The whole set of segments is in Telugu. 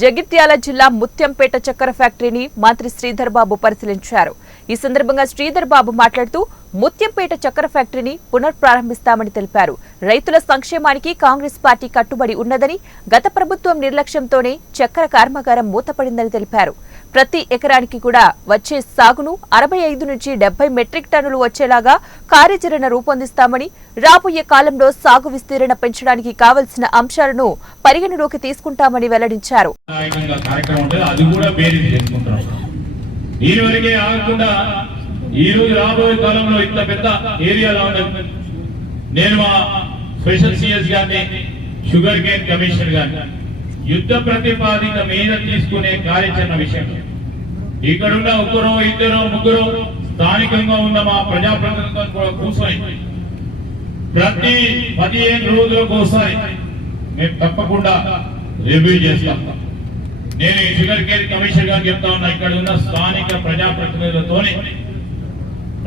జగిత్యాల జిల్లా ముత్యంపేట చక్కెర ఫ్యాక్టరీని మంత్రి శ్రీధర్ బాబు పరిశీలించారు. ఈ సందర్భంగా శ్రీధర్ బాబు మాట్లాడుతూ ముత్యంపేట చక్కెర ఫ్యాక్టరీని పునర్ప్రారంభిస్తామని తెలిపారు. రైతుల సంక్షేమానికి కాంగ్రెస్ పార్టీ కట్టుబడి ఉన్నదని గత ప్రభుత్వం నిర్లక్ష్యంతోనే చక్కెర కర్మాగారం మూతపడిందని తెలిపారు. ప్రతి ఎకరానికి కూడా వచ్చే సాగును అరవై ఐదు నుంచి డెబ్బై మెట్రిక్ టన్నులు వచ్చేలాగా కార్యాచరణ రూపొందిస్తామని రాబోయే కాలంలో సాగు విస్తీరణ పెంచడానికి కావలసిన అంశాలను పరిగణలోకి తీసుకుంటామని వెల్లడించారు. ఈ రోజు రాబోయే కాలంలో ఇంత పెద్ద ఏరియాలో నేను మా స్పెషల్ సిఎస్ గారిని షుగర్ కేన్ కమిషనర్ గారిని యుద్ధ ప్రతిపాదిత మీద తీసుకునే కార్యాచరణ విషయం. ఇక్కడున్న ఒకరో ఇద్దరు ముగ్గురు స్థానికంగా ఉన్న మా ప్రజాప్రతినిధులతో కూడా కూర్చొని ప్రతి పదిహేను రోజులకు ఒకసారి మేము తప్పకుండా రివ్యూ చేస్తాం. నేను ఈ షుగర్ కేర్ కమిషన్గా చెప్తా ఉన్నా ఇక్కడ ఉన్న స్థానిక ప్రజాప్రతినిధులతోని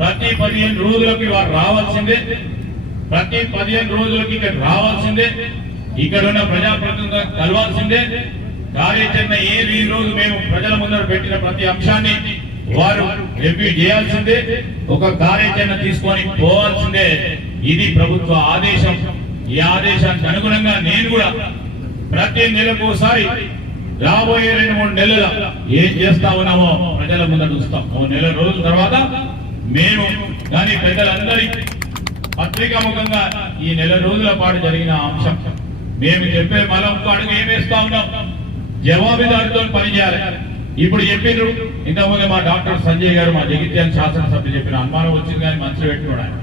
ప్రతి పదిహేను రోజులకు వారు రావాల్సిందే. ప్రతి పదిహేను రోజులకి ఇక్కడ రావాల్సిందే. ఇక్కడున్న ప్రజాప్రతినిధులు కలవాల్సిందే. కార్యాచరణ ఏది ఈ రోజు మేము ప్రజల ముందర పెట్టిన ప్రతి అంశాన్ని వారు రివ్యూ చేయాల్సిందే. ఒక కార్యాచరణ తీసుకొని పోవాల్సిందే. ఇది ప్రభుత్వ ఆదేశం. ఈ ఆదేశానికి అనుగుణంగా నేను కూడా ప్రతి నెలకు ఒకసారి రాబోయే రెండు మూడు నెలల ఏం చేస్తా ఉన్నామో ప్రజల ముందర చూస్తాం. ఓ నెల రోజుల తర్వాత మేము కానీ పెద్దలందరి పత్రికా ముఖంగా ఈ నెల రోజుల పాటు జరిగిన అంశం. మేము చెప్పే మలం అడుగు ఏమేస్తా ఉన్నాం? జవాబుదారితో పనిచేయాలి ఇప్పుడు చెప్పిండ్రు ఇంతకుముందు మా డాక్టర్ సంజయ్ గారు మా జగిత్యాల శాసనసభ్యులు చెప్పిన అనుమానం వచ్చింది కానీ మంచి పెట్టుకోవడానికి